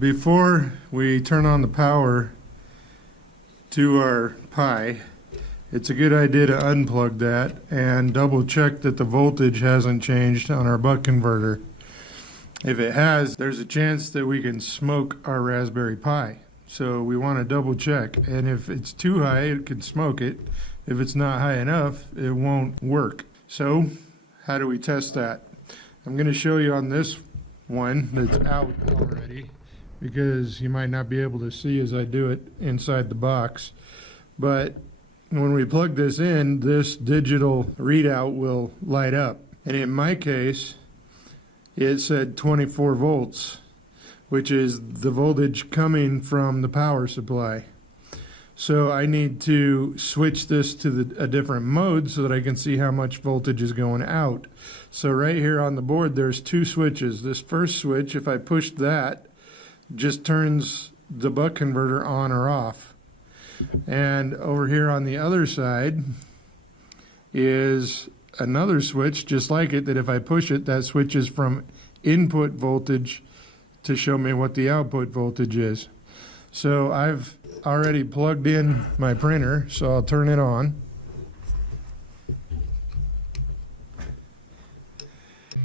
Before we turn on the power to our Pi, it's a good idea to unplug that and double check that the voltage hasn't changed on our buck converter. If it has, there's a chance that we can smoke our Raspberry Pi. So we want to double check, and if it's too high, it can smoke it. If it's not high enough, it won't work. So how do we test that? I'm going to show you on this one that's out already, because you might not be able to see as I do it inside the box. But when we plug this in, this digital readout will light up. And in my case, it said 24 volts, which is the voltage coming from the power supply. So I need to switch this to a different mode so that I can see how much voltage is going out. So right here on the board, there's two switches. This first switch, if I push that, just turns the buck converter on or off. And over here on the other side is another switch just like it, that if I push it, that switches from input voltage to show me what the output voltage is. So I've already plugged in my printer, so I'll turn it on.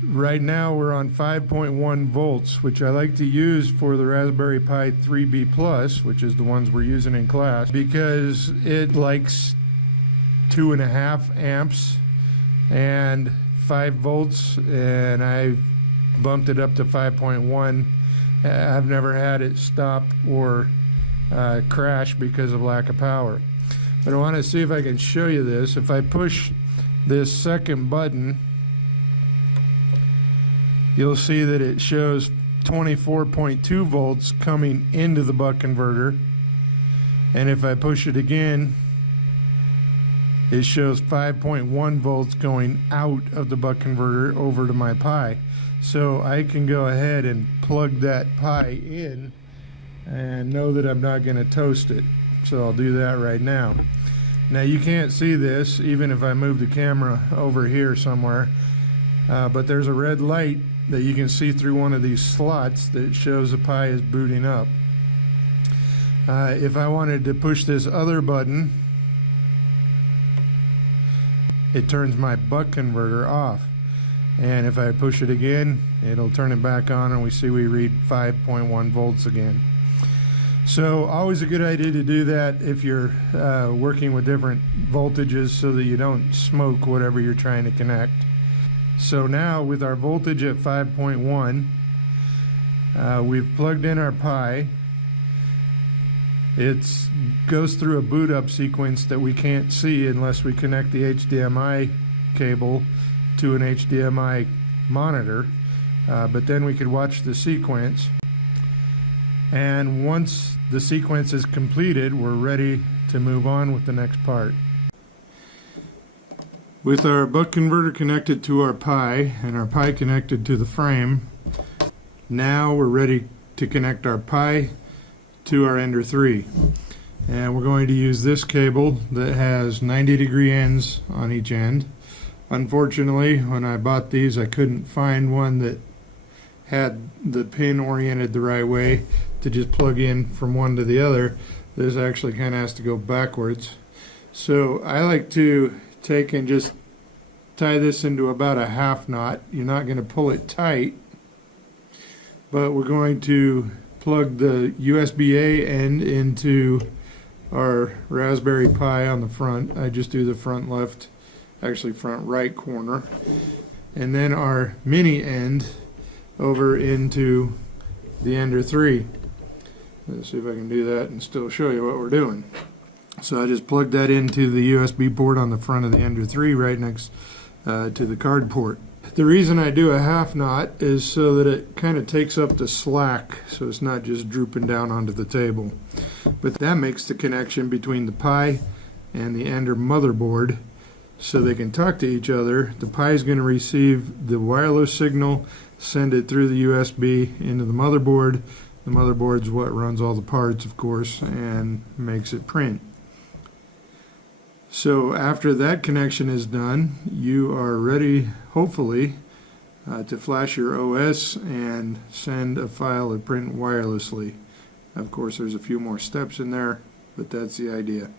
Right now we're on 5.1 volts, which I like to use for the Raspberry Pi 3B Plus, which is the ones we're using in class, because it likes 2.5 amps and 5 volts, and I bumped it up to 5.1. I've never had it stop or crash because of lack of power. But I want to see if I can show you this. If I push this second button, you'll see that it shows 24.2 volts coming into the buck converter. And if I push it again, it shows 5.1 volts going out of the buck converter over to my Pi. So I can go ahead and plug that Pi in and know that I'm not going to toast it. So I'll do that right now. Now you can't see this even if I move the camera over here somewhere, but there's a red light that you can see through one of these slots that shows the Pi is booting up. If I wanted to push this other button, it turns my buck converter off. And if I push it again, it'll turn it back on, and we see we read 5.1 volts again. So always a good idea to do that if you're working with different voltages so that you don't smoke whatever you're trying to connect. So now with our voltage at 5.1, we've plugged in our Pi. It goes through a boot up sequence that we can't see unless we connect the HDMI cable to an HDMI monitor, but then we could watch the sequence. And once the sequence is completed, we're ready to move on with the next part. With our buck converter connected to our Pi and our Pi connected to the frame, now we're ready to connect our Pi to our Ender 3. And we're going to use this cable that has 90-degree ends on each end. Unfortunately, when I bought these, I couldn't find one that had the pin oriented the right way to just plug in from one to the other. This actually kind of has to go backwards. So I like to take and just tie this into about a half knot. You're not going to pull it tight, but we're going to plug the USB-A end into our Raspberry Pi on the front. I just do the front left, actually front right corner, and then our mini end over into the Ender 3. Let's see if I can do that and still show you what we're doing. So I just plugged that into the USB port on the front of the Ender 3 right next to the card port. The reason I do a half knot is so that it kind of takes up the slack, so it's not just drooping down onto the table. But that makes the connection between the Pi and the Ender motherboard so they can talk to each other. The Pi is going to receive the wireless signal, send it through the USB into the motherboard. The motherboard's what runs all the parts, of course, and makes it print. So after that connection is done, you are ready, hopefully, to flash your OS and send a file to print wirelessly. Of course, there's a few more steps in there, but that's the idea.